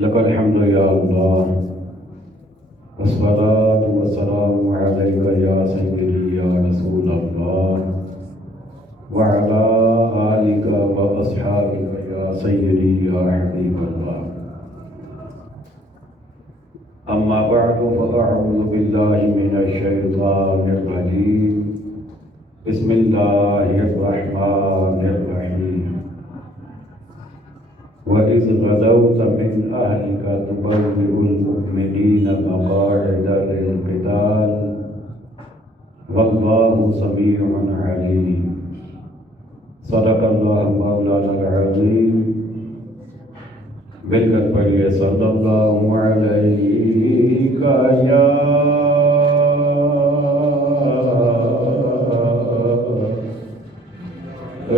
لك الحمد يا الله، والصلاة والسلام عليك يا سيدي يا رسول الله، وعلى آلك وأصحابك يا سيدي يا حبيب الله. أما بعد فأعوذ بالله من الشيطان الرجيم. بسم الله الرحمن الرحيم. وإذ غدوت من أهلك تبوئ المؤمنين مقاعد للقتال والله سميع عليم. صدق الله مولانا العظيم. ملت پڑھیے صلی اللہ علیہ یا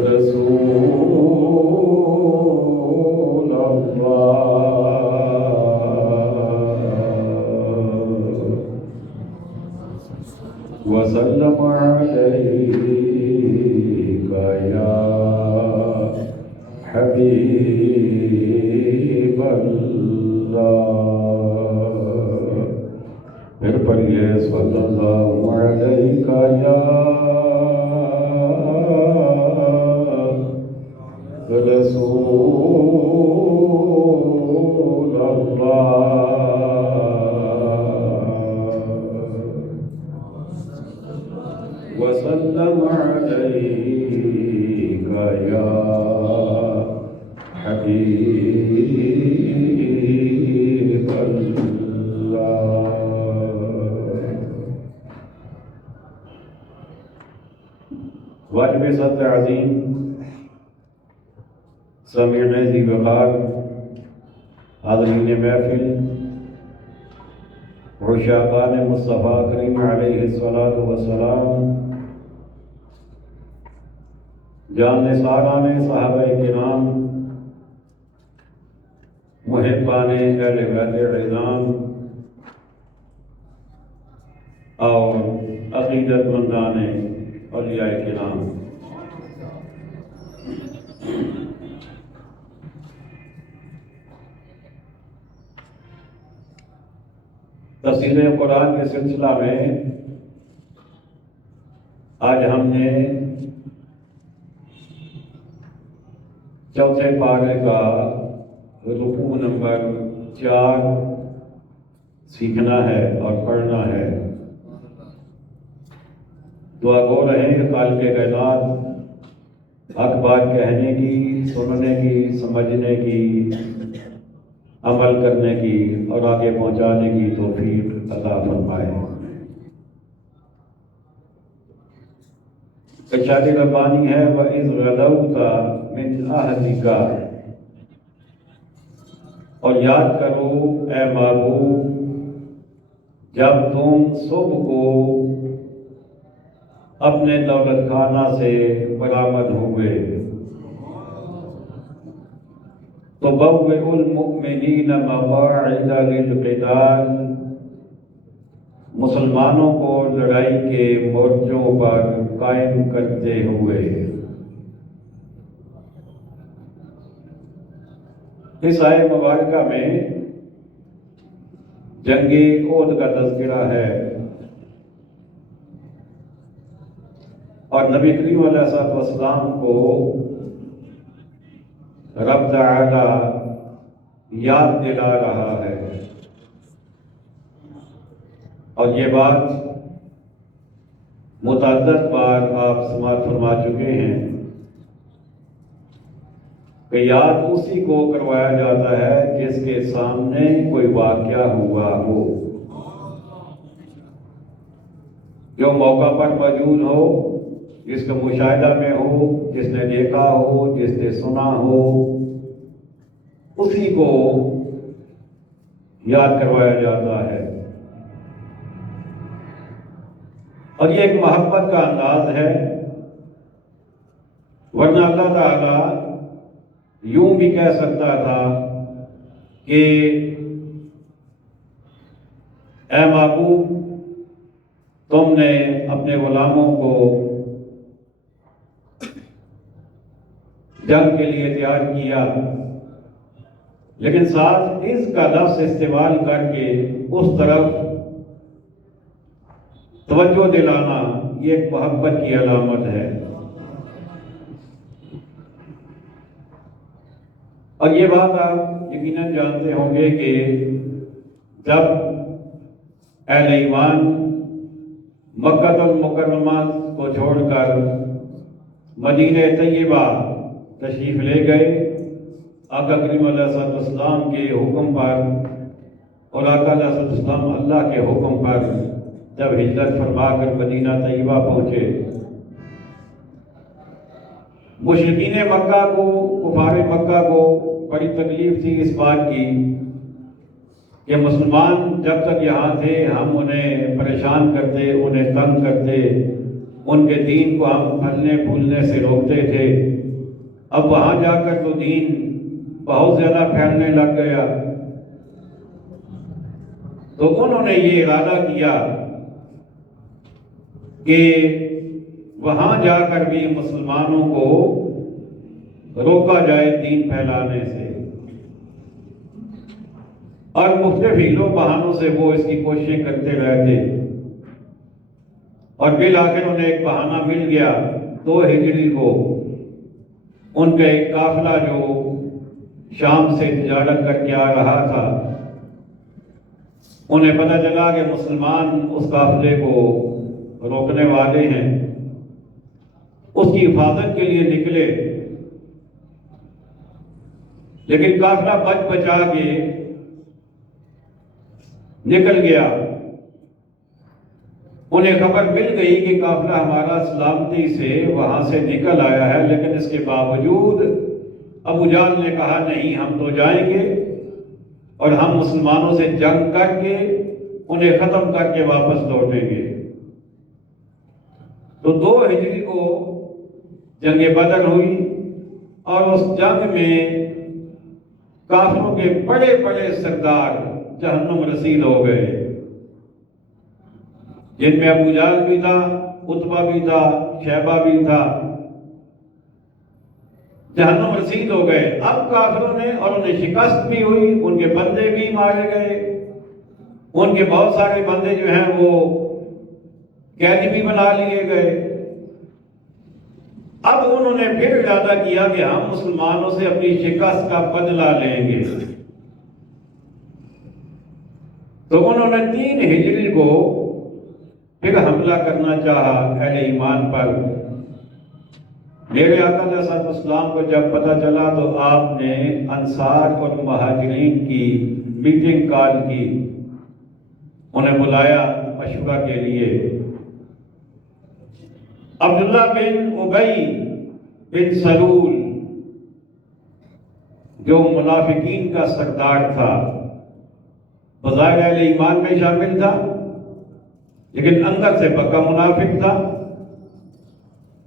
رسول اللہ وسلم علیہ یا حبیب اللہ. پھر پڑھیے صلی اللہ علیہ یا رسول اللہ وسلم علیہ یا حبیب اللہ. واجب صد عظیم سامعین ذی وقار، حاضرین محفل، عشاقان مصطفیٰ کریم علیہ الصلاۃ والسلام، جان نثاران صحابہ کرام، محبان اہل بیت اعظام اور عقیدت مندان اولیاء کرام، تفسیر قرآن کے سلسلہ میں آج ہم نے چوتھے پارے کا رکوع نمبر 4 سیکھنا ہے اور پڑھنا ہے. دعا گو رہے خالق کائنات حق بات کہنے کی، سننے کی، سمجھنے کی، عمل کرنے کی اور آگے پہنچانے کی توفیق عطا فرمائے. ارشاد ربانی ہے وَإِذْ غَدَوْتَ مِنْ أَهْلِكَ، اور یاد کرو اے محبوب جب تم صبح کو اپنے دولت خانہ سے برآمد ہوئے. تبوئ المؤمنین مقاعد للقتال، مسلمانوں کو لڑائی کے مورچوں پر قائم کرتے ہوئے. اس آیت مبارکہ میں جنگ احد کا تذکرہ ہے اور نبی کریم علیہ السلام کو رب تعالی یاد دلا رہا ہے. اور یہ بات متعدد بار آپ سماعت فرما چکے ہیں کہ یاد اسی کو کروایا جاتا ہے جس کے سامنے کوئی واقعہ ہوا ہو، جو موقع پر موجود ہو، جس کا مشاہدہ میں ہو، جس نے دیکھا ہو، جس نے سنا ہو، اسی کو یاد کروایا جاتا ہے. اور یہ ایک محبت کا انداز ہے، ورنہ اللہ تعالیٰ یوں بھی کہہ سکتا تھا کہ اے محبوب تم نے اپنے غلاموں کو جنگ کے لیے تیار کیا لیکن ساتھ اس کا لفظ استعمال کر کے اس طرف توجہ دلانا یہ ایک محبت کی علامت ہے۔ اور یہ بات آپ یقیناً جانتے ہوں گے کہ جب اہل ایمان مکہ المکرمہ کو چھوڑ کر مدینہ طیبہ تشریف لے گئے، آقا کریم علیہ السلام کے حکم پر اور آقا علیہ السلام اللہ کے حکم پر جب ہجرت فرما کر مدینہ طیبہ پہنچے، مشرکین مکہ کو، کفار مکہ کو بڑی تکلیف تھی اس بات کی کہ مسلمان جب تک یہاں تھے ہم انہیں پریشان کرتے، انہیں تنگ کرتے، ان کے دین کو ہم پھلنے پھولنے سے روکتے تھے۔ اب وہاں جا کر تو دین بہت زیادہ پھیلنے لگ گیا، تو انہوں نے یہ ارادہ کیا کہ وہاں جا کر بھی مسلمانوں کو روکا جائے دین پھیلانے سے، اور مختلف ہیلوں بہانوں سے وہ اس کی کوششیں کرتے رہتے، اور بالآخر انہیں ایک بہانہ مل گیا۔ 2 ہجری کو ان کا ایک قافلہ جو شام سے تجارت کر کے آ رہا تھا، انہیں پتہ چلا کہ مسلمان اس قافلے کو روکنے والے ہیں، اس کی حفاظت کے لیے نکلے، لیکن قافلہ بچ بچا کے نکل گیا۔ انہیں خبر مل گئی کہ قافلہ ہمارا سلامتی سے وہاں سے نکل آیا ہے، لیکن اس کے باوجود ابو جہل نے کہا نہیں، ہم تو جائیں گے اور ہم مسلمانوں سے جنگ کر کے انہیں ختم کر کے واپس لوٹیں گے۔ تو 2 ہجری کو جنگ بدر ہوئی، اور اس جنگ میں کافروں کے بڑے بڑے سردار جہنم رسید ہو گئے، جن میں ابو جہل بھی تھا، عتبہ بھی تھا، شیبہ بھی تھا، جہنم رسید ہو گئے۔ اب کافروں نے، اور انہیں شکست بھی ہوئی، ان کے بندے بھی مارے گئے، ان کے بہت سارے بندے جو ہیں وہ قیدی بھی بنا لیے گئے۔ اب انہوں نے پھر ارادہ کیا کہ ہم مسلمانوں سے اپنی شکست کا بدلہ لیں گے، تو انہوں نے 3 ہجری کو پھر حملہ کرنا چاہا اہل ایمان پر۔ میرے آقا علیہ السلام کو جب پتہ چلا تو آپ نے انصار اور مہاجرین کی میٹنگ کال کی، انہیں بلایا مشورہ کے لیے۔ عبداللہ بن ابی بن سلول جو منافقین کا سردار تھا، بظاہر اہل ایمان میں شامل تھا لیکن اندر سے پکا منافق تھا،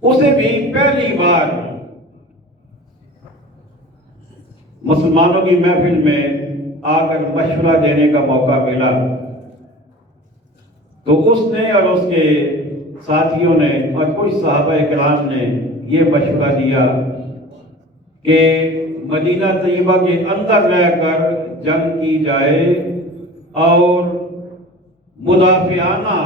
اسے بھی پہلی بار مسلمانوں کی محفل میں آ کر مشورہ دینے کا موقع ملا، تو اس نے اور اس کے ساتھیوں نے اور کچھ صحابہ کرام نے یہ مشورہ دیا کہ مدینہ طیبہ کے اندر رہ کر جنگ کی جائے اور مدافعانہ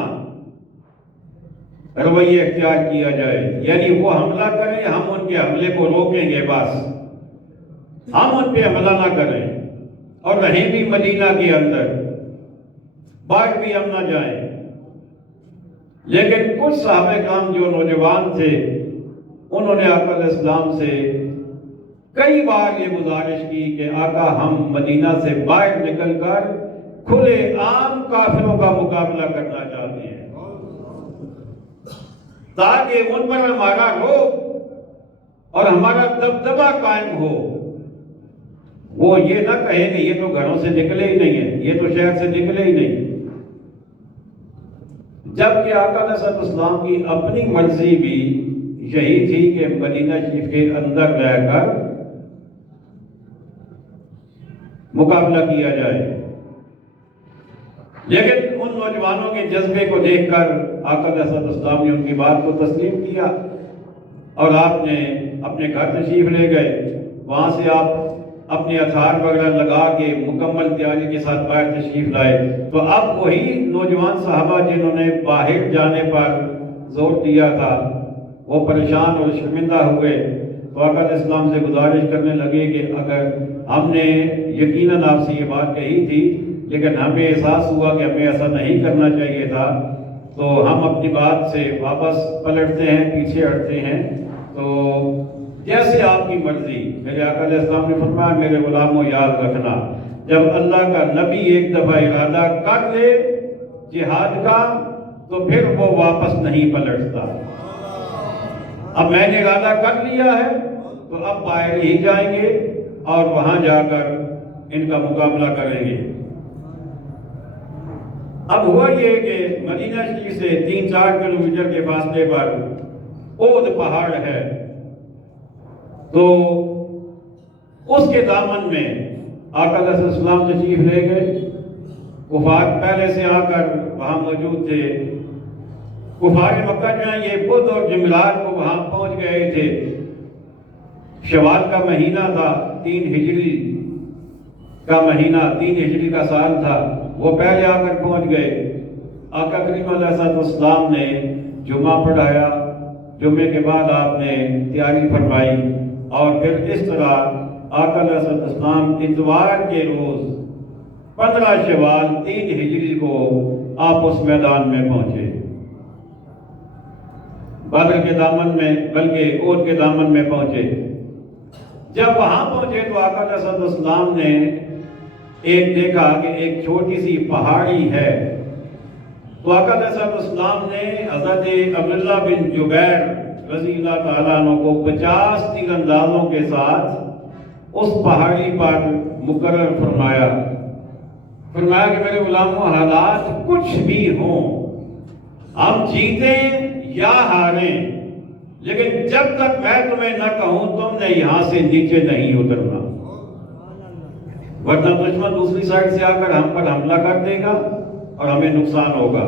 رویہ اختیار کیا جائے، یعنی وہ حملہ کریں، ہم ان کے حملے کو روکیں گے، بس ہم ان پہ حملہ نہ کریں اور رہیں بھی مدینہ کے اندر، باہر بھی ہم نہ جائیں۔ لیکن کچھ صحابہ کرام جو نوجوان تھے، انہوں نے آقا علیہ السلام سے کئی بار یہ گزارش کی کہ آقا ہم مدینہ سے باہر نکل کر کھلے عام کافروں کا مقابلہ کرنا چاہتے ہیں، تاکہ ان پر ہمارا رعب اور ہمارا دبدبہ قائم ہو۔ وہ یہ نہ کہیں کہ یہ تو گھروں سے نکلے ہی نہیں ہیں، یہ تو شہر سے نکلے ہی نہیں، جبکہ آقا علیہ السلام کی اپنی مرضی بھی یہی تھی کہ مدینہ شریف کے اندر رہ کر مقابلہ کیا جائے۔ لیکن ان نوجوانوں کے جذبے کو دیکھ کر آقا علیہ السلام نے ان کی بات کو تسلیم کیا اور آپ نے اپنے گھر تشریف لے گئے۔ وہاں سے آپ اپنے ہتھیار وغیرہ لگا کے مکمل تیاری کے ساتھ باہر تشریف لائے، تو اب وہی نوجوان صحابہ جنہوں نے باہر جانے پر زور دیا تھا وہ پریشان اور شرمندہ ہوئے، تو آقا علیہ السلام سے گزارش کرنے لگے کہ اگر ہم نے یقیناً آپ سے یہ بات کہی تھی لیکن ہمیں احساس ہوا کہ ہمیں ایسا نہیں کرنا چاہیے تھا، تو ہم اپنی بات سے واپس پلٹتے ہیں، پیچھے ہٹتے ہیں، تو جیسے آپ کی مرضی۔ میرے آقا علیہ السلام نے فرمایا میرے غلاموں یاد رکھنا، جب اللہ کا نبی ایک دفعہ ارادہ کر لے جہاد کا تو پھر وہ واپس نہیں پلٹتا۔ اب میں نے ارادہ کر لیا ہے تو اب باہر ہی جائیں گے اور وہاں جا کر ان کا مقابلہ کریں گے۔ اب ہوا یہ کہ مدینہ شریف سے 3-4 کلومیٹر کے فاصلے پر اود پہاڑ ہے، تو اس کے دامن میں آقا علیہ السلام تشریف لے گئے۔ کفار پہلے سے آ کر وہاں موجود تھے، کفار مکہ جو ہیں یہ بدھ اور جمعرات کو وہاں پہنچ گئے تھے۔ شوال کا مہینہ تھا، 3 ہجری کا مہینہ، 3 ہجری کا سال تھا، وہ پہلے آ کر پہنچ گئے۔ آقا کریم علیہ السلام نے جمعہ پڑھایا، جمعے کے بعد آپ نے تیاری فرمائی، اور پھر اس طرح آقا علیہ السلام اتوار کے روز 15 شوال 3 ہجری کو آپ اس میدان میں پہنچے، بدر کے دامن میں، بلکہ احد کے دامن میں پہنچے۔ جب وہاں پہنچے تو آقا علیہ السلام نے ایک دیکھا کہ ایک چھوٹی سی پہاڑی ہے، تو آقا علیہ السلام نے حضرت عبداللہ بن جبیر رضی اللہ تعالیٰ عنہ کو 50 تیر اندازوں کے ساتھ اس پہاڑی پر مقرر فرمایا کہ میرے غلاموں حالات کچھ بھی ہوں، ہم جیتیں یا ہاریں، لیکن جب تک میں تمہیں نہ کہوں تم نے یہاں سے نیچے نہیں اترنا، ورنہ دشمن دوسری سائڈ سے آ کر ہم پر حملہ کر دے گا اور ہمیں نقصان ہوگا۔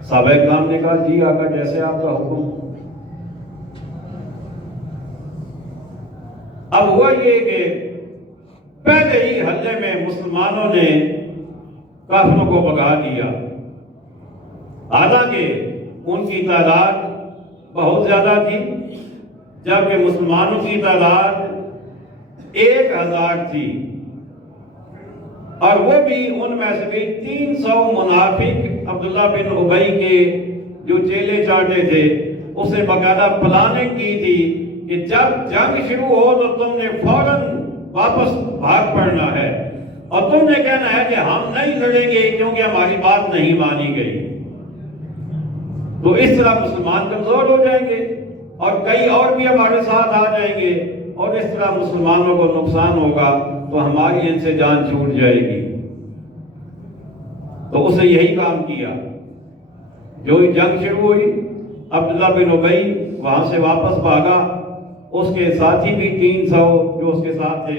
صحابہ کرام نے کہا جی آقا جیسے آپ کا حکم۔ اب ہوا یہ کہ پہلے ہی حملے میں مسلمانوں نے کافروں کو بھگا دیا، حالانکہ ان کی تعداد بہت زیادہ تھی، جبکہ مسلمانوں کی تعداد 1000 تھی، اور وہ بھی ان میں سے بھی 300 منافق عبداللہ بن ابی کے جو چیلے چاٹے تھے، اسے باقاعدہ پلاننگ کی تھی کہ جب جنگ شروع ہو تو تم نے فوراً واپس بھاگ پڑنا ہے، اور تم نے کہنا ہے کہ ہم نہیں لڑیں گے کیونکہ ہماری بات نہیں مانی گئی۔ تو اس طرح مسلمان کمزور ہو جائیں گے اور کئی اور بھی ہمارے ساتھ آ جائیں گے، اور اس طرح مسلمانوں کو نقصان ہوگا تو ہماری ان سے جان چھوٹ جائے گی۔ تو اسے یہی کام کیا، جو ہی جنگ شروع ہوئی عبداللہ بن ابی وہاں سے واپس بھاگا، اس کے ساتھی بھی 300 جو اس کے ساتھ تھے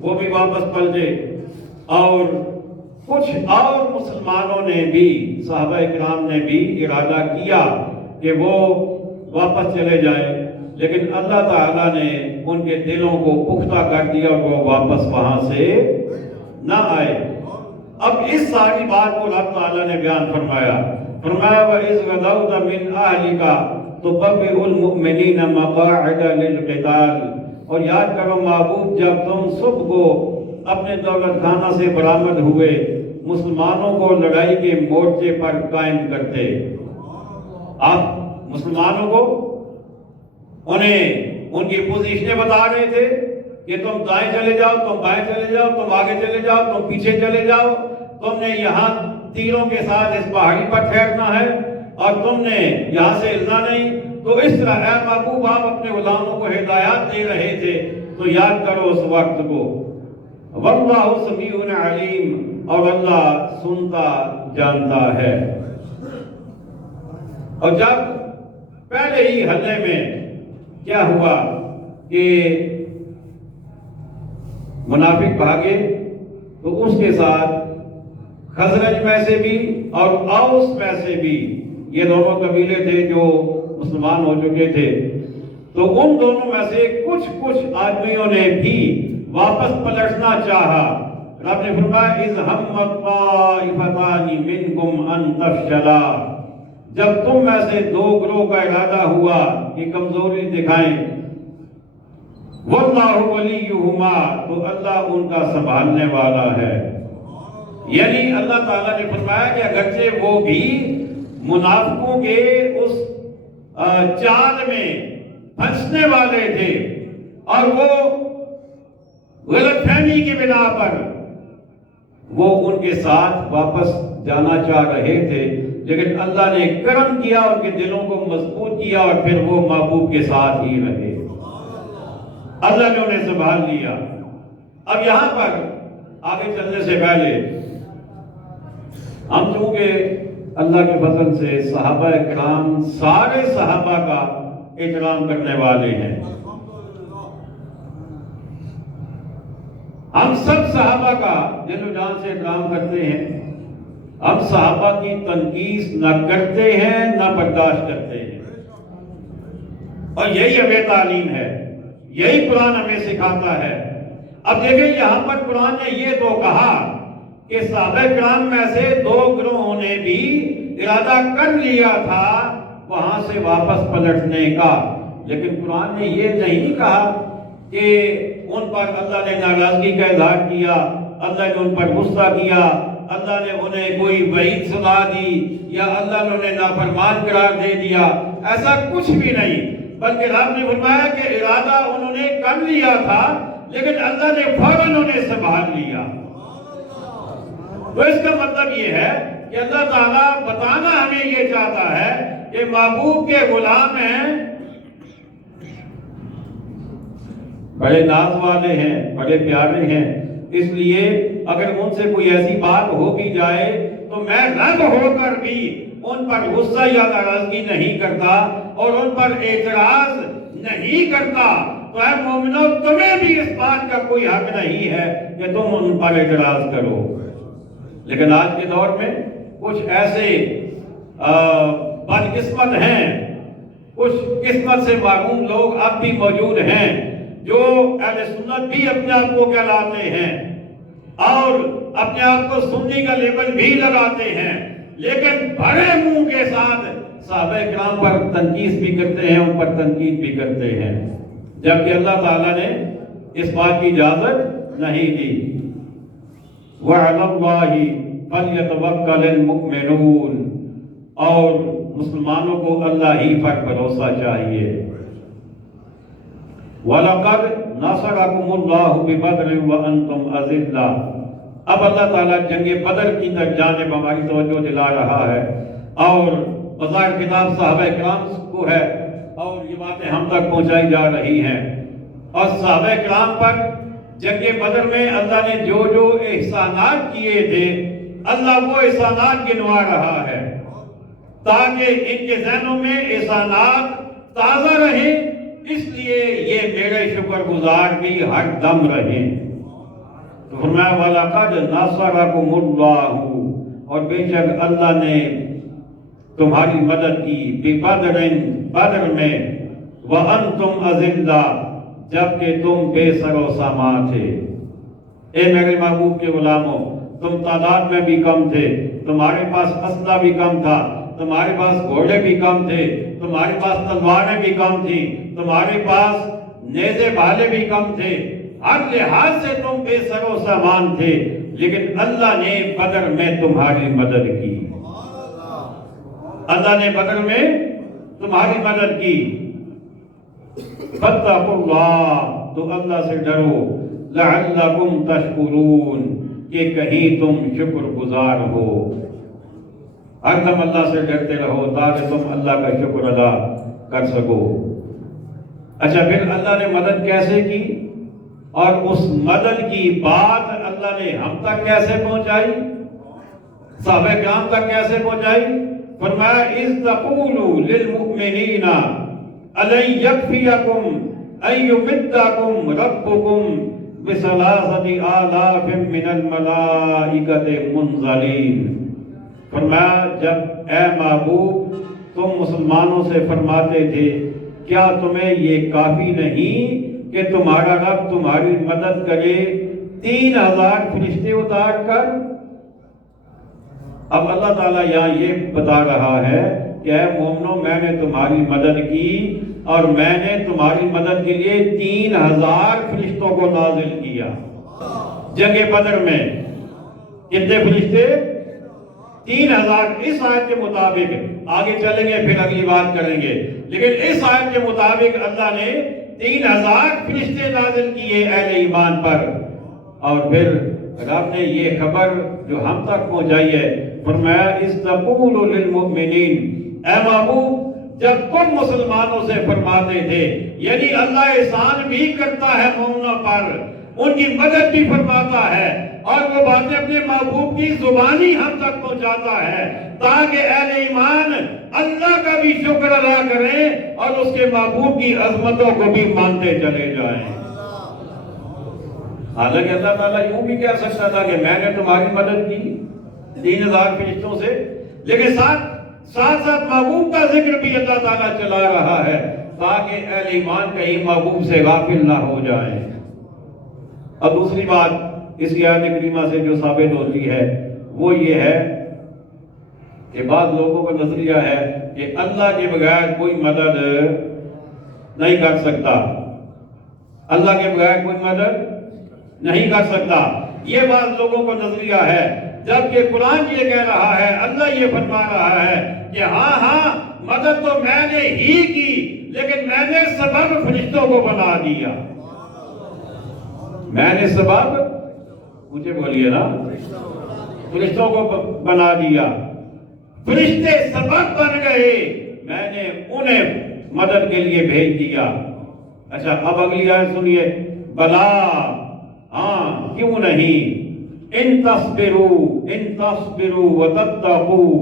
وہ بھی واپس پلٹے، اور کچھ اور مسلمانوں نے بھی، صحابہ کرام نے بھی ارادہ کیا کہ وہ واپس چلے جائیں، لیکن اللہ تعالیٰ نے ان کے دلوں کو پختہ کر دیا اور وہ واپس وہاں سے نہ آئے۔ اب اس ساری بات کو اللہ تعالیٰ نے بیان فرمایا وَإِذْ غَدَوْتَ مِنْ أَهْلِكَ تُبَوِّئُ الْمُؤْمِنِينَ مَقَاعِدَ لِلْقِتَالِ، اور یاد کرو معبود جب تم صبح کو اپنے دولت خانہ سے برآمد ہوئے مسلمانوں کو لڑائی کے مورچے پر قائم کرتے، آپ مسلمانوں کو انہیں ان کی پوزیشنیں بتا رہے تھے کہ تم دائیں چلے جاؤ، تم بائیں چلے جاؤ، تم آگے چلے جاؤ، تم پیچھے چلے جاؤ، تم نے یہاں تیروں کے ساتھ اس پہاڑی پر ٹھہرنا ہے اور تم نے یہاں سے ہلنا نہیں۔ تو اس طرح اے محبوب آپ اپنے غلاموں کو ہدایات دے رہے تھے، تو یاد کرو اس وقت کو، واللہ سمیع علیم، اور اللہ سنتا جانتا ہے۔ اور جب پہلے ہی حملے میں کیا ہوا کہ منافق بھاگے، تو اس کے ساتھ خزرج میں سے بھی اور اوس میں سے بھی، یہ دونوں قبیلے تھے جو مسلمان ہو چکے تھے، تو ان دونوں میں سے کچھ آدمیوں نے بھی واپس پلٹنا چاہا، رب نے فرمایا اذ ہمت طائفتان منکم ان تفشلا، جب تم میں سے دو گروہ کا ارادہ ہوا کہ کمزوری دکھائیں، واللہ ولیہما، تو اللہ ان کا سنبھالنے والا ہے۔ یعنی اللہ تعالیٰ نے فرمایا کہ اگرچہ وہ بھی منافقوں کے اس چال میں پھنسنے والے تھے اور وہ غلط فہمی کی بنا پر وہ ان کے ساتھ واپس جانا چاہ رہے تھے، لیکن اللہ نے کرم کیا، ان کے دلوں کو مضبوط کیا اور پھر وہ محبوب کے ساتھ ہی رہے، اللہ نے انہیں سنبھال لیا۔ اب یہاں پر آگے چلنے سے پہلے ہم چونکہ اللہ کے فضل سے صحابہ کرام سارے صحابہ کا احترام کرنے والے ہیں، ہم سب صحابہ کا دل و جان سے احترام کرتے ہیں، ہم صحابہ کی تنقید نہ کرتے ہیں نہ برداشت کرتے ہیں، اور یہی ہمیں تعلیم ہے، یہی قرآن ہمیں سکھاتا ہے۔ اب دیکھیں یہاں پر قرآن نے یہ تو کہا کہ صحابہ کرام میں سے دو گروہوں نے بھی ارادہ کر لیا تھا وہاں سے واپس پلٹنے کا، لیکن قرآن نے یہ نہیں کہا کہ ان پر اللہ نے ناراضگی کا اظہار کیا، اللہ نے ان پر غصہ کیا، اللہ نے انہیں کوئی وعید سنا دی یا اللہ نے انہیں نافرمان قرار دے دیا، ایسا کچھ بھی نہیں، بلکہ رب نے فرمایا کہ ارادہ انہوں نے کر لیا تھا لیکن اللہ نے فوراً انہیں سنبھال لیا۔ تو اس کا مطلب یہ ہے کہ اللہ تعالیٰ بتانا ہمیں یہ چاہتا ہے کہ محبوب کے غلام ہیں، بڑے ناز والے ہیں، بڑے پیارے ہیں، اس لیے اگر ان سے کوئی ایسی بات ہو بھی جائے تو میں رب ہو کر بھی ان پر غصہ یا ناراضگی نہیں کرتا اور ان پر اعتراض نہیں کرتا۔ تو اے مومنو، تمہیں بھی اس بات کا کوئی حق نہیں ہے کہ تم ان پر اعتراض کرو۔ لیکن آج کے دور میں کچھ ایسے بدقسمت ہیں، کچھ قسمت سے معروم لوگ اب بھی موجود ہیں جو اہل سنت بھی اپنے آپ کو کہلاتے ہیں اور اپنے آپ کو سنی کا لیبل بھی لگاتے ہیں، لیکن بڑے منہ کے ساتھ صحابہ کرام پر تنقید بھی کرتے ہیں، ان پر تنقید بھی کرتے ہیں، جبکہ اللہ تعالیٰ نے اس بات کی اجازت نہیں دی۔ وَعَلَى اللَّهِ فَلْيَتَوَكَّلِ الْمُؤْمِنُونَ، اور مسلمانوں کو اللہ ہی پر بھروسہ چاہیے۔ وَلَقَدْ نَصَرَكُمُ اللَّهُ بِبَدْرٍ وَأَنْتُمْ أَذِلَّةٌ، اب اللہ تعالیٰ جنگ بدر کی جانب ہماری توجہ دلا رہا ہے، اور بظاہر کتاب صحابہ کرام کو ہے اور یہ باتیں ہم تک پہنچائی جا رہی ہیں، اور صحابہ کرام پر جنگ بدر میں اللہ نے جو جو احسانات کیے تھے اللہ وہ احسانات گنوا رہا ہے تاکہ ان کے ذہنوں میں احسانات تازہ رہیں، اس لیے یہ میرے شکر گزار بھی ہر دم رہیں۔ تو فرمایا وَلَقَدْ نَصَرَكُمُ اللَّهُ، اور بے شک اللہ نے تمہاری مدد کی، بدر میں، وَأَنْتُمْ أَذِلَّةٌ، جبکہ تم بے سر و سامان تھے۔ اے میرے محبوب کے غلاموں، تم تعداد میں بھی کم تھے، تمہارے پاس اسلحہ بھی کم تھا، تمہارے پاس گھوڑے بھی کم تھے، تمہارے پاس تلواریں بھی کم تھیں، تمہارے پاس نیزے بھالے بھی کم تھے، ہر لحاظ سے تم بے سر و سامان تھے، لیکن اللہ نے بدر میں تمہاری مدد کی، اللہ نے بدر میں تمہاری مدد کی۔ فَاتَّقُوا اللَّهَ، تو اللہ سے ڈرو، لَعَلَّكُمْ تَشْكُرُونَ، کہ کہیں تم شکر گزار ہو۔ ہر دم اللہ سے ڈرتے رہو تاکہ تم اللہ کا شکر ادا کر سکو۔ اچھا، پھر اللہ نے مدد کیسے کی اور اس مدد کی بات اللہ نے ہم تک کیسے پہنچائی، صحابہ کرام تک کیسے پہنچائی؟ فرمایا اِذْ تَقُولُوا لِلْمُؤْمِنِينَ أَلَنْ يَكْفِيَكُمْ أَنْ يُمِدَّكُمْ رَبُّكُمْ بِثَلَاثَةِ آلَافٍ مِّنَ الْمَلَائِكَةِ مُنزَلِينَ، فرمایا جب اے محبوب تم مسلمانوں سے فرماتے تھے کیا تمہیں یہ کافی نہیں کہ تمہارا رب تمہاری مدد کرے 3000 فرشتے اتار کر؟ اب اللہ تعالیٰ یہاں یہ بتا رہا ہے کہ اے مومنو، میں نے تمہاری مدد کی اور میں نے تمہاری مدد کے لیے 3000 فرشتوں کو نازل کیا۔ جنگ بدر میں کتنے فرشتے؟ 3000۔ اس آیت کے مطابق آگے چلیں گے، پھر اگلی بات کریں گے، لیکن اس آیت کے مطابق اللہ نے 3000 فرشتے نازل کیے اہل ایمان پر۔ اور پھر رب نے یہ خبر جو ہم تک پہنچائی ہے، فرمایا استقول للمؤمنین، اے محبوب جب تم مسلمانوں سے فرماتے تھے، یعنی اللہ احسان بھی کرتا ہے مومنوں پر، ان کی مدد بھی فرماتا ہے، اور وہ باتیں اپنے محبوب کی زبانی ہم تک پہنچاتا ہے تاکہ اہل ایمان اللہ کا بھی شکر ادا کریں اور اس کے محبوب کی عظمتوں کو بھی مانتے چلے جائیں۔ حالانکہ اللہ تعالیٰ یوں بھی کہہ سکتا تھا کہ میں نے تمہاری مدد کی 3000 فرشتوں سے، لیکن ساتھ محبوب کا ذکر بھی اللہ تعالیٰ چلا رہا ہے تاکہ اہل ایمان کہیں محبوب سے غافل نہ ہو جائیں۔ اب دوسری بات اس آیت کریمہ سے جو ثابت ہوتی ہے وہ یہ ہے کہ بعض لوگوں کا نظریہ ہے کہ اللہ کے بغیر کوئی مدد نہیں کر سکتا، اللہ کے بغیر کوئی مدد نہیں کر سکتا، یہ بعض لوگوں کا نظریہ ہے، جبکہ قرآن یہ کہہ رہا ہے، اللہ یہ فرما رہا ہے کہ ہاں مدد تو میں نے ہی کی، لیکن میں نے سبب فرشتوں کو بنا دیا۔ میں نے سبب، مجھے بولیے نا، فرشتوں کو بنا دیا، فرشتے سبب بن گئے، میں نے انہیں مدد کے لیے بھیج دیا۔ اچھا اب اگلی آیت سنیے، بلا، ہاں کیوں نہیں، ان تصبروا وتتقوا،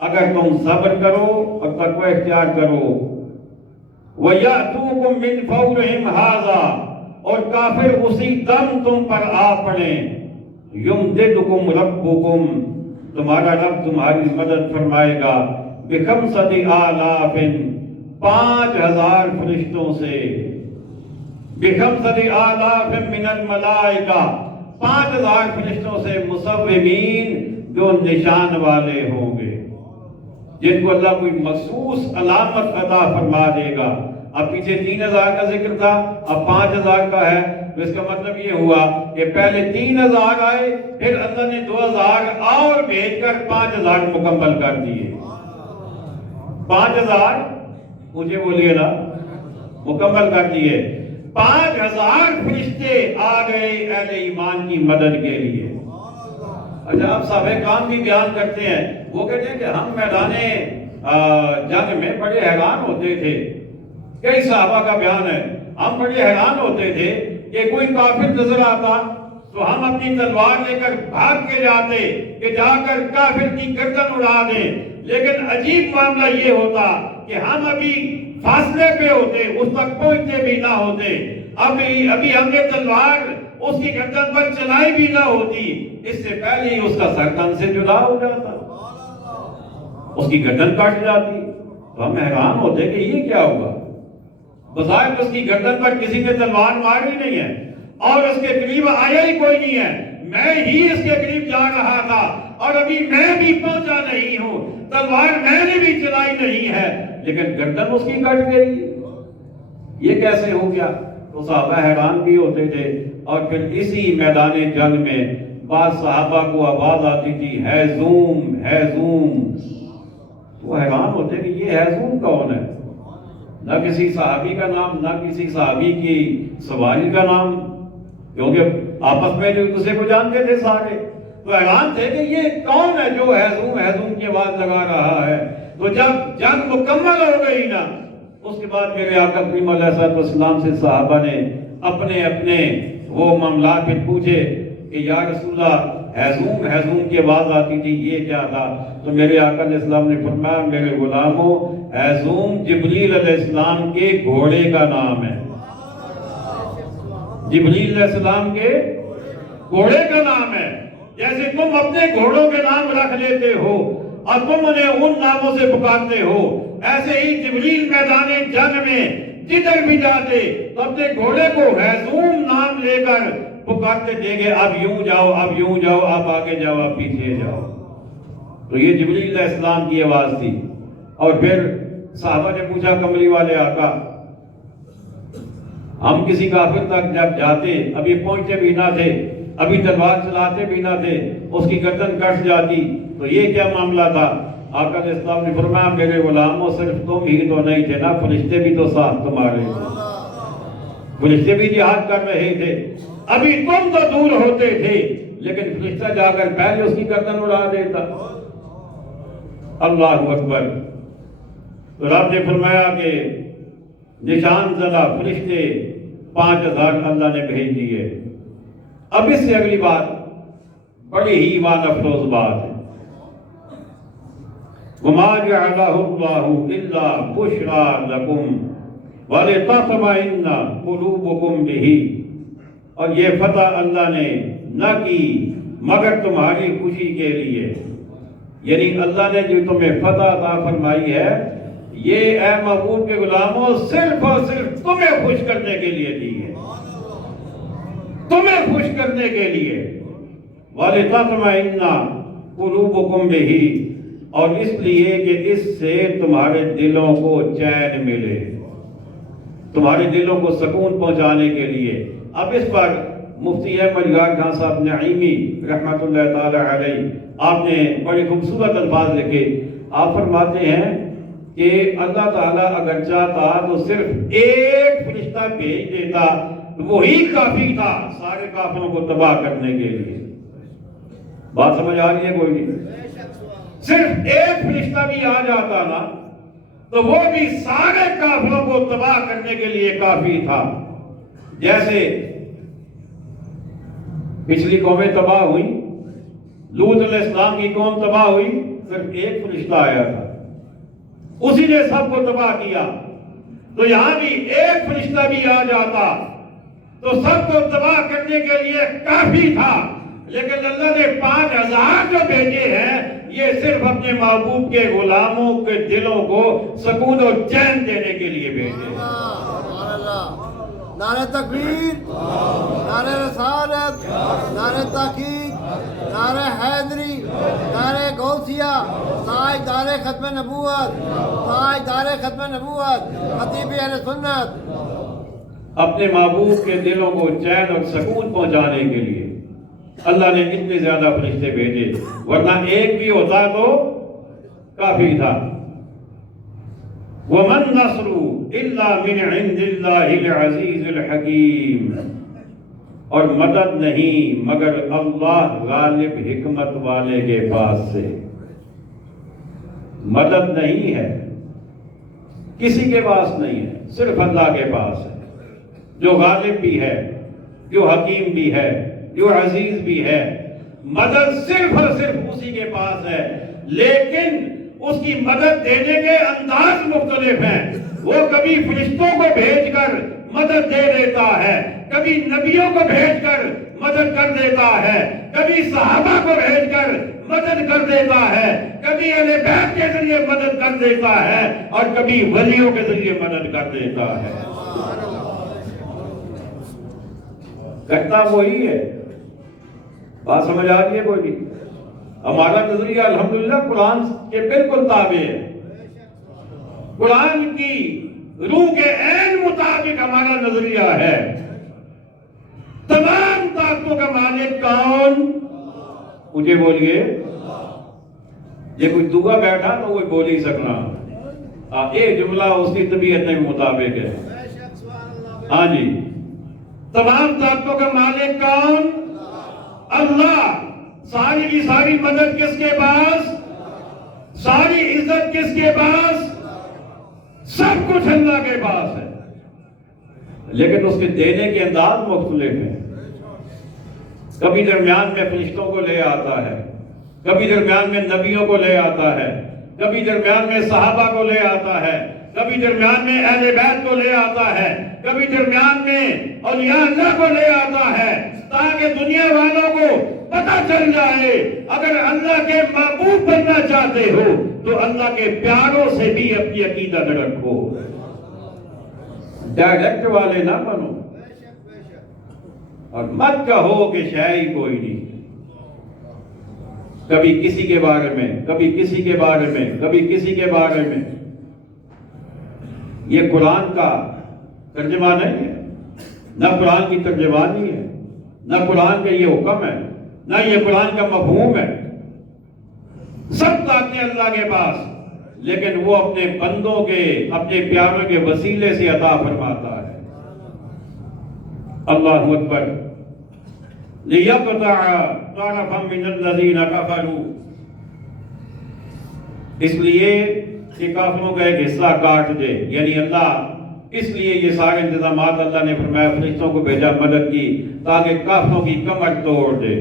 اگر تم صبر کرو اور تقوی اختیار کرو، وَيَأْتُوكُم مِّن فَوْرِهِمْ هَٰذَا، اور کافر اسی دم تم پر آ پڑے، یمددکم ربکم، تمہارا رب تمہاری مدد فرمائے گا، بِخَمْسَةِ آلَافٍ، 5000 فرشتوں سے، بِخَمْسَةِ آلَافٍ مِّنَ الْمَلَائِکَةِ، 5000 فرشتوں سے، مصومین جو نشان والے ہوں گے، جن کو اللہ کوئی مخصوص علامت عطا فرما دے گا۔ اب پیچھے 3000 کا ذکر تھا، اب 5000 کا ہے، تو اس کا مطلب یہ ہوا کہ پہلے 3000 آئے، پھر اللہ نے 2000 اور بھیج کر 5000 مکمل کر دیے۔ 5000 مجھے بولیے نا، مکمل کر دیے۔ 5000 فرشتے آ گئے اہل ایمان کی مدد کے لیے۔ اچھا اب صحابہ کرام بھی بیان کرتے ہیں، وہ کہتے ہیں کہ ہم میدان جنگ میں بڑے حیران ہوتے تھے، کئی صحابہ کا بیان ہے، ہم بڑے حیران ہوتے تھے کہ کوئی کافر نظر آتا تو ہم اپنی تلوار لے کر بھاگ کے جاتے کہ جا کر کافر کی گردن اڑا دیں، لیکن عجیب معاملہ یہ ہوتا کہ ہم ابھی فاصلے پہ ہوتے، اس تک پہنچتے بھی نہ ہوتے، ابھی ہم نے تلوار اس کی گردن پر چلائی بھی نہ ہوتی، اس سے پہلے ہی اس کا سر تن سے جدا ہو جاتا، اس کی گردن کاٹ جاتی۔ تو ہم حیران ہوتے کہ یہ کیا ہوگا، بظاہر اس کی گردن پر کسی نے تلوار ماری نہیں ہے اور اس کے قریب آیا ہی کوئی نہیں ہے، میں ہی اس کے قریب جا رہا تھا اور ابھی میں بھی پہنچا نہیں ہوں، تلوار میں نے بھی چلائی نہیں ہے، لیکن گردن اس کی کٹ گئی، یہ کیسے ہو گیا؟ تو صحابہ حیران بھی ہوتے تھے۔ اور پھر اسی میدان جنگ میں بعض صحابہ کو آواز آتی تھی، ہیزوم ہیزوم، وہ حیران ہوتے کہ یہ ہیزوم کون ہے؟ نہ کسی صحابی کا نام، نہ کسی صحابی کی سواری کا نام، کیونکہ آپس میں ایک دوسرے کو جانتے تھے سارے، تو حیران تھے کہ یہ کون ہے جو ہیزوم ہیزوم کی آواز لگا رہا ہے۔ تو جب جنگ مکمل ہو گئی نا، اس کے بعد میرے آقا کریم علیہ السلام سے صحابہ نے اپنے اپنے وہ معاملات پھر پوچھے کہ یا رسول اللہ ہیزوم ہیزوم کی آواز آتی تھی، یہ کیا تھا؟ تو میرے آقا علیہ السلام نے فرمایا، میرے غلاموں، ہیزوم جبریل علیہ السلام کے گھوڑے کا نام ہے، جبریل علیہ السلام کے گھوڑے کا نام ہے۔ جیسے تم اپنے گھوڑوں کے نام رکھ لیتے ہو اور تم انہیں ان ناموں سے پکارتے ہو، ایسے ہی جبریل میدان جنگ میں جدھر بھی جاتے تو اپنے گھوڑے کو ہیزوم نام لے کر پکارتے دیکھے اب یوں جاؤ، اب یوں جاؤ، اب آگے جاؤ، اب پیچھے جاؤ۔ تو یہ جبریل علیہ السلام کی آواز تھی۔ اور پھر صحابہ نے پوچھا کملی والے آقا، ہم کسی کافر تک جب جاتے، ابھی پہنچتے بھی نہ تھے، ابھی تلوار چلاتے بھی نہ تھے، اس کی گردن کٹ جاتی، تو یہ کیا معاملہ تھا؟ آقا علیہ السلام نے فرمایا میرے غلاموں صرف تم ہی تو نہیں تھے نا، فرشتے بھی تو ساتھ تمہارے تھے، فرشتے بھی جہاد کر رہے تھے، ابھی تم تو دور ہوتے تھے لیکن فرشتہ جا کر پہلے اس کی گردن اڑا دیتا۔ اللہ اکبر۔ تو رب نے فرمایا کہ نشان زدہ فرشتے 5000 اللہ نے بھیج دیے۔ اب اس سے اگلی بات بڑی ہی ایمان افروز بات ہے۔ وَمَا جَعَلَهُ اللَّهُ إِلَّا بُشْرَىٰ لَكُمْ وَلِتَطْمَئِنَّ قُلُوبُكُمْ بِهِ، اور یہ فتح اللہ نے نہ کی مگر تمہاری خوشی کے لیے، یعنی اللہ نے جو تمہیں فتح عطا فرمائی ہے یہ اے محبوب کے غلاموں صرف اور صرف تمہیں خوش کرنے کے لیے دی ہے، تمہیں خوش کرنے کے لیے۔ وَلِتَطْمَئِنَّ قُلُوبُكُمْ بِهِ، اور اس لیے کہ اس سے تمہارے دلوں کو چین ملے، تمہارے دلوں کو سکون پہنچانے کے لیے۔ اب اس پر مفتی احمد یار خان صاحب نعیمی رحمۃ اللہ تعالی علیہ آپ نے بڑے خوبصورت الفاظ لکھے۔ آپ فرماتے ہیں کہ اللہ تعالیٰ اگر چاہتا تو صرف ایک فرشتہ بھیج دیتا، وہی کافی تھا سارے کافروں کو تباہ کرنے کے لیے۔ بات سمجھ آ رہی ہے کوئی نہیں؟ صرف ایک فرشتہ بھی آ جاتا نا تو وہ بھی سارے کافروں کو تباہ کرنے کے لیے کافی تھا۔ جیسے پچھلی قومیں تباہ ہوئی، لوط علیہ السلام کی قوم تباہ ہوئی، صرف ایک فرشتہ آیا تھا، اسی نے سب کو تباہ کیا۔ تو یہاں بھی ایک فرشتہ بھی آ جاتا تو سب کو تباہ کرنے کے لیے کافی تھا، لیکن اللہ نے 5000 جو بھیجے ہیں یہ صرف اپنے محبوب کے غلاموں کے دلوں کو سکون اور چین دینے کے لیے بھیجے۔ نعرہ تکبیر، نعرہ رسالت، نعرہ تحقیق، نعرہ حیدری، نعرہ غوثیہ، تاجدار ختم نبوت، تاجدار ختم نبوت، خطیب اہل سنت۔ اپنے محبوب کے دلوں کو چین اور سکون پہنچانے کے لیے اللہ نے اتنے زیادہ فرشتے بھیجے، ورنہ ایک بھی ہوتا تو کافی تھا۔ وَمَن نَّصْرُ إِلَّا مِنْ عِنْدِ اللَّهِ الْعَزِيزِ الْحَكِيمِ، اور مدد نہیں مگر اللہ غالب حکمت والے کے پاس سے۔ مدد نہیں ہے، کسی کے پاس نہیں ہے، صرف اللہ کے پاس ہے، جو غالب بھی ہے، جو حکیم بھی ہے، جو عزیز بھی ہے۔ مدد صرف اور صرف اسی کے پاس ہے، لیکن اس کی مدد دینے کے انداز مختلف ہیں۔ وہ کبھی فرشتوں کو بھیج کر مدد دے دیتا ہے، کبھی نبیوں کو بھیج کر مدد کر دیتا ہے، کبھی صحابہ کو بھیج کر مدد کر دیتا ہے، کبھی اہل بیت کے ذریعے مدد کر دیتا ہے، اور کبھی ولیوں کے ذریعے مدد کر دیتا ہے۔ کرتا وہی ہے۔ بات سمجھ آ رہی ہے کوئی نہیں؟ ہمارا نظریہ الحمدللہ قرآن کے بالکل تابع ہے، قرآن کی روح کے عین مطابق ہمارا نظریہ ہے۔ تمام طاقتوں کا مالک کون؟ مجھے بولیے۔ یہ کوئی دوگا بیٹھا تو کوئی بول ہی سکنا، یہ جملہ اس کی طبیعت کے مطابق ہے۔ ہاں جی، تمام طاقتوں کا مالک کون؟ اللہ۔ ساری کی ساری مدد کس کے پاس؟ ساری عزت کس کے پاس؟ سب کچھ اللہ کے پاس ہے، لیکن اس کے دینے کے انداز مختلف ہیں۔ کبھی درمیان میں فرشتوں کو لے آتا ہے، کبھی درمیان میں نبیوں کو لے آتا ہے، کبھی درمیان میں صحابہ کو لے آتا ہے، کبھی درمیان میں اہل بیت کو لے آتا ہے، کبھی درمیان میں اولیاء اللہ کو لے آتا ہے، تاکہ دنیا والوں کو پتہ چل جائے اگر اللہ کے محبوب بننا چاہتے ہو تو اللہ کے پیاروں سے بھی اپنی عقیدت رکھو۔ ڈائریکٹ والے نہ بنو، اور مت کہو کہ شاید کوئی نہیں، کبھی کسی کے بارے میں، کبھی کسی کے بارے میں، کبھی کسی کے بارے میں۔ یہ قرآن کا ترجمہ نہیں ہے، نہ قرآن کی ترجمانی ہے، نہ قرآن کا یہ حکم ہے، نہ یہ قرآن کا مفہوم ہے۔ سب طاقتیں اللہ کے پاس، لیکن وہ اپنے بندوں کے، اپنے پیاروں کے وسیلے سے عطا فرماتا ہے۔ اللہ اکبر۔ لِيَقْطَعَ طَرَفًا مِّنَ الَّذِينَ كَفَرُوا، اس لیے کہ کافروں کا ایک حصہ کاٹ دے، یعنی اللہ اس لیے یہ سارے انتظامات اللہ نے فرمایا فرشتوں کو بھیجا مدد کی، تاکہ کافروں کی کمر توڑ دے،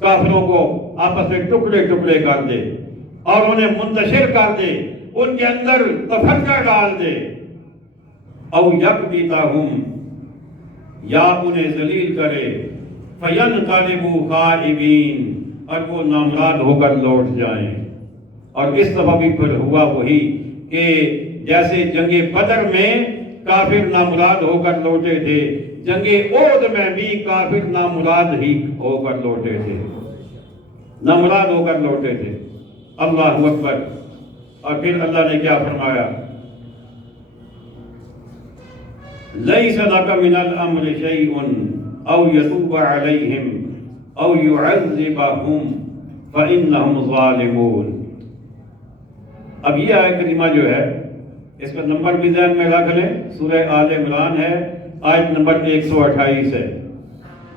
کافروں کو آپس میں ٹکڑے ٹکڑے کر دے اور انہیں منتشر کر دے، ان کے اندر تفرقہ ڈال دے۔ او یکبتہم، یا انہیں ذلیل کرے، فینقلبوا خائبین، اور وہ نامراد ہو کر لوٹ جائیں۔ اور اس دفعہ بھی پھر ہوا وہی کہ جیسے جنگ بدر میں کافر نامراد ہو کر لوٹے تھے، جنگ احد میں بھی کافر نامراد ہی ہو کر لوٹے تھے، نامراد ہو کر لوٹے تھے۔ اللہ اکبر۔ اور پھر اللہ نے کیا فرمایا؟ لَيْسَ لَكَ مِنَ الْأَمْرِ شَيْءٌ أَوْ يَتُوبَ عَلَيْهِمْ أَوْ يُعَذِّبَهُمْ فَإِنَّهُمْ ظَالِمُونَ۔ اب یہ آیت کریمہ جو ہے، اس کا نمبر بھی ذہن میں رکھ لیں، سورہ آل عمران ہے، آیت نمبر 128 ہے،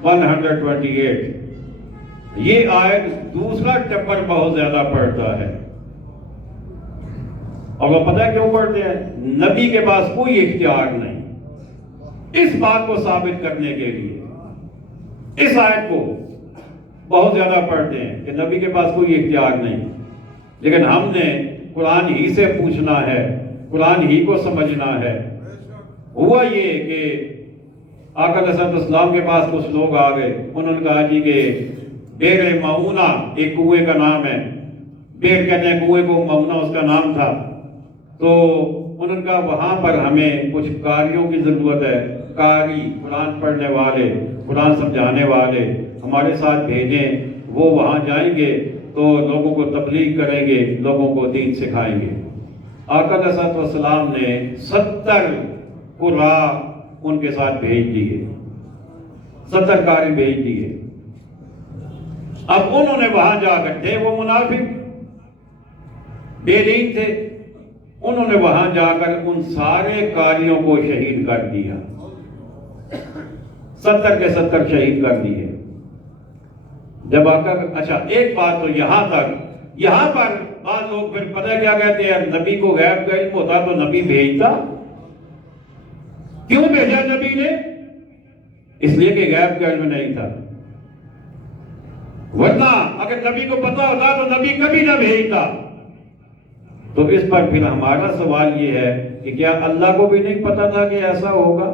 128۔ یہ آیت دوسرا ٹپر بہت زیادہ پڑھتا ہے، اور وہ پتہ ہے کیوں پڑھتے ہیں؟ نبی کے پاس کوئی اختیار نہیں، اس بات کو ثابت کرنے کے لیے اس آیت کو بہت زیادہ پڑھتے ہیں کہ نبی کے پاس کوئی اختیار نہیں۔ لیکن ہم نے قرآن ہی سے پوچھنا ہے، قرآن ہی کو سمجھنا ہے۔ ہوا یہ کہ آقا علیہ السلام کے پاس کچھ لوگ آ گئے، انہوں نے کہا جی کہ بیر معونہ ایک کنویں کا نام ہے، بیر کہتے ہیں کنویں کو، معونہ اس کا نام تھا، تو انہوں نے کہا وہاں پر ہمیں کچھ قاریوں کی ضرورت ہے، قاری قرآن پڑھنے والے، قرآن سمجھانے والے ہمارے ساتھ بھیجیں، وہ وہاں جائیں گے تو لوگوں کو تبلیغ کریں گے، لوگوں کو دین سکھائیں گے۔ آقا علیہ السلام نے 70 قرآ ان کے ساتھ بھیج دیے، 70 قاری بھیج دیے۔ اب انہوں نے وہاں جا کر، تھے وہ منافق، بے دین تھے، انہوں نے وہاں جا کر ان سارے قاریوں کو شہید کر دیا، 70 کے 70 شہید کر دیے۔ جب آ کر، اچھا ایک بات تو یہاں تک، یہاں پر بعض لوگ پھر پتہ کیا کہتے ہیں، نبی کو غیب کا علم ہوتا تو نبی بھیجتا، کیوں بھیجا نبی نے؟ اس لیے کہ غیب کا علم نہیں تھا، ورنہ اگر نبی کو پتا ہوتا تو نبی کبھی نہ بھیجتا۔ تو اس پر پھر ہمارا سوال یہ ہے کہ کیا اللہ کو بھی نہیں پتا تھا کہ ایسا ہوگا؟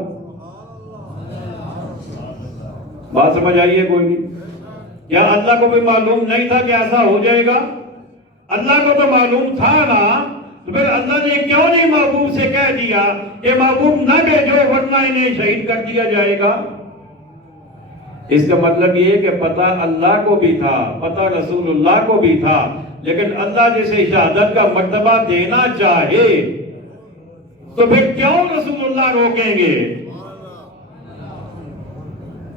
بات سمجھ آئیے کوئی نہیں؟ کیا اللہ کو بھی معلوم نہیں تھا کہ ایسا ہو جائے گا؟ اللہ کو تو معلوم تھا نا، تو پھر اللہ نے کیوں نہیں محبوب سے کہہ دیا کہ محبوب نہ بھیجو ورنہ انہیں شہید کر دیا جائے گا؟ اس کا مطلب یہ کہ پتہ اللہ کو بھی تھا، پتہ رسول اللہ کو بھی تھا، لیکن اللہ جسے شہادت کا مرتبہ دینا چاہے تو پھر کیوں رسول اللہ روکیں گے؟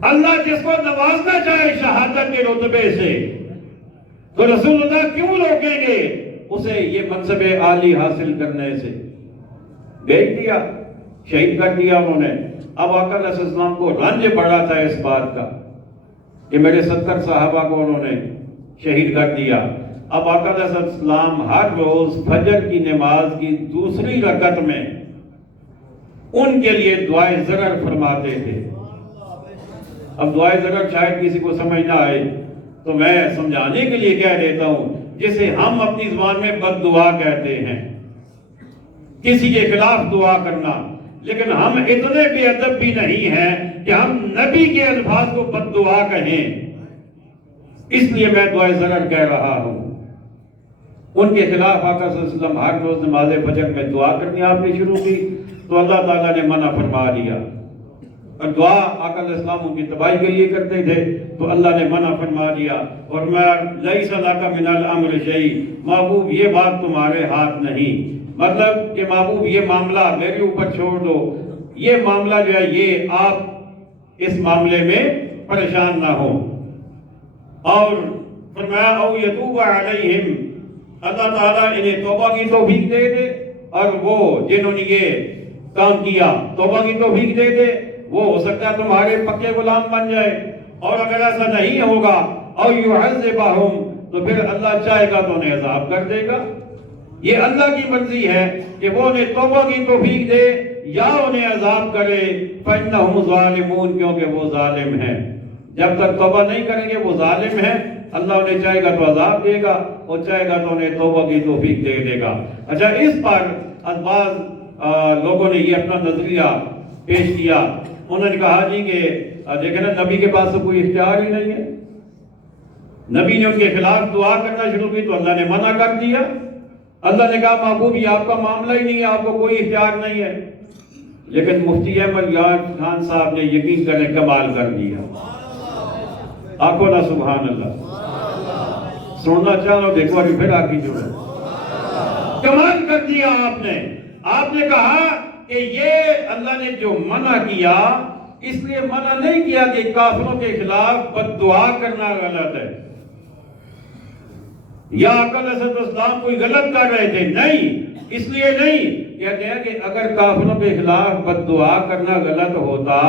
اللہ جس کو نوازنا چاہے شہادت کے رتبے سے تو رسول اللہ کیوں روکیں گے اسے یہ منصب عالی حاصل کرنے سے؟ بھیج دیا، شہید کر دیا انہوں نے۔ اب آقا علیہ السلام کو رنج بڑا تھا اس بات کا کہ میرے 70 صحابہ کو انہوں نے شہید کر دیا۔ اب آقا علیہ السلام ہر روز فجر کی نماز کی دوسری رکعت میں ان کے لیے دعائے ضرر فرماتے تھے۔ اب دعائے ضرر شاید کسی کو سمجھ نہ آئے تو میں سمجھانے کے لیے کہہ دیتا ہوں، جسے ہم اپنی زبان میں بد دعا کہتے ہیں، کسی کے خلاف دعا کرنا، لیکن ہم اتنے بے ادب بھی نہیں ہیں کہ ہم نبی کے الفاظ کو بد دعا کہیں۔ اس لیے میں دعائے ضرر کہہ رہا ہوں۔ ان کے خلاف آقا صلی اللہ علیہ وسلم ہر روز نماز فجر میں دعا کرنی آپ نے شروع کی، تو اللہ تعالیٰ نے منع فرما دیا. اور دعا آقا علیہ السلام کی تباہی کے لیے کرتے تھے تو اللہ نے منع فرما دیا. اور میں لیس لک من الامر شیء، محبوب یہ بات تمہارے ہاتھ نہیں. مطلب کہ محبوب یہ معاملہ میرے اوپر چھوڑ دو، یہ معاملہ جو ہے یہ آپ اس معاملے میں پریشان نہ ہو. اور فرمایا او یتوب علیہم، اللہ تعالیٰ انہیں توبہ کی توفیق دے دے، اور وہ جنہوں نے یہ کام کیا توبہ کی توفیق دے دے، وہ ہو سکتا ہے تمہارے پکے غلام بن جائے. اور اگر ایسا نہیں ہوگا او یعذبہم، تو پھر اللہ چاہے گا تو انہیں عذاب کر دے گا. یہ اللہ کی مرضی ہے کہ وہ انہیں توبہ کی توفیق دے یا انہیں عذاب کرے. فإنہم ظالمون، کیونکہ وہ ظالم ہیں. جب تک توبہ نہیں کریں گے وہ ظالم ہیں. اللہ انہیں چاہے گا تو عذاب دے گا اور چاہے گا تو انہیں توبہ کی توفیق دے دے گا. اچھا، اس پر بعض لوگوں نے یہ اپنا نظریہ پیش کیا. انہوں نے کہا جی کہ دیکھیں نا، نبی کے پاس تو کوئی اختیار ہی نہیں ہے. نبی نے ان کے خلاف دعا کرنا شروع کی تو اللہ نے منع کر دیا. اللہ نے کہا محبوب یہ آپ کا معاملہ ہی نہیں ہے، آپ کو کوئی اختیار نہیں ہے. لیکن مفتی احمد یار خان صاحب نے یقین کرنے کمال کر دیا. آنکھوں نہ سبحان اللہ. سننا چاہو دیکھو ابھی پھر آگے جو ہے کمال کر دیا آپ نے. آپ نے کہا کہ یہ اللہ نے جو منع کیا، اس لیے منع نہیں کیا کہ کافروں کے خلاف بد دعا کرنا غلط ہے یا آقا علیہ السلام کوئی غلط کر رہے تھے. نہیں، اس لیے نہیں. کہتے ہیں کہ اگر کافروں کے خلاف بد دعا کرنا غلط ہوتا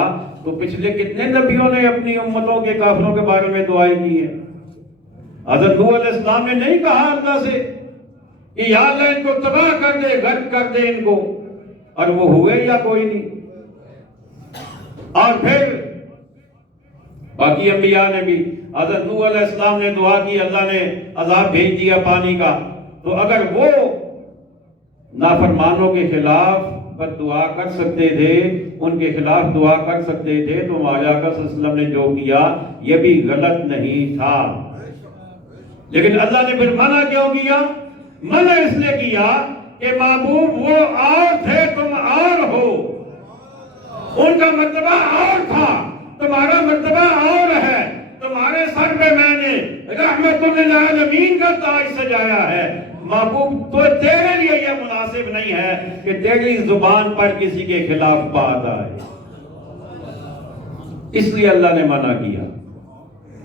تو پچھلے کتنے نبیوں نے اپنی امتوں کے کافروں کے بارے میں دعائیں کی ہیں. حضرت نوح علیہ السلام نے نہیں کہا اللہ سے کہ یا اللہ ان کو تباہ کر دے، غرق کر دے ان کو، اور وہ ہوئے یا کوئی نہیں. اور پھر باقی انبیاء نے بھی، حضرت نوح علیہ السلام نے دعا کی، اللہ نے عذاب بھیج دیا پانی کا. تو اگر وہ نافرمانوں کے خلاف بد دعا کر سکتے تھے، ان کے خلاف دعا کر سکتے تھے، تو ہمارے آقا صلی اللہ علیہ وسلم نے جو کیا یہ بھی غلط نہیں تھا. لیکن اللہ نے پھر منع کیوں کیا؟ منع اس لیے کیا کہ محبوب وہ اور تھے، تم اور ہو. ان کا مرتبہ اور تھا، تمہارا مرتبہ اور ہے. تمہارے سر پہ میں نے رحمت للعالمین کا تاج سجایا ہے. محبوب تو تیرے لیے یہ مناسب نہیں ہے کہ تیری زبان پر کسی کے خلاف بات آئے. اس لیے اللہ نے منع کیا.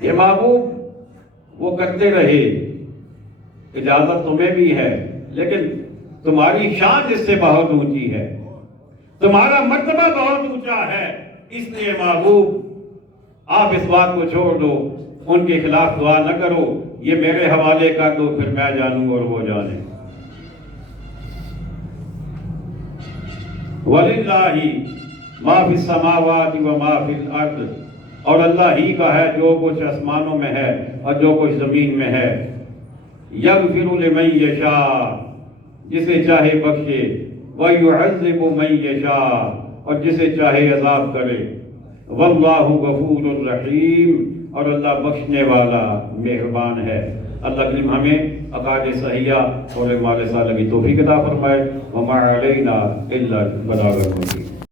یہ محبوب وہ کرتے رہے، اجازت تمہیں بھی ہے، لیکن تمہاری شان اس سے بہت اونچی ہے، تمہارا مرتبہ بہت اونچا ہے. اس لیے محبوب آپ اس بات کو چھوڑ دو، ان کے خلاف دعا نہ کرو، یہ میرے حوالے کر دو، پھر میں جانوں اور وہ جانے. وَلِلَّهِ مَا فِي السَّمَاوَاتِ وَمَا فِي الْأَرْضِ، اور اللہ ہی کا ہے جو کچھ آسمانوں میں ہے اور جو کچھ زمین میں ہے. يَغْفِرُ لِمَن يَشَاءُ، جسے چاہے بخشے، وَيُعَذِّبُ مَن يَشَاءُ، اور جسے چاہے عذاب کرے. وَاللَّهُ غَفُورٌ رَحِيمٌ، اور اللہ بخشنے والا مہربان ہے. اللہ کریم ہمیں عقائد صحیحہ اور اعمال صالحہ کی توفیق عطا فرمائے. وَمَا عَلَيْنَا إِلَّا الْبَلَاغُ الْمُبِينُ.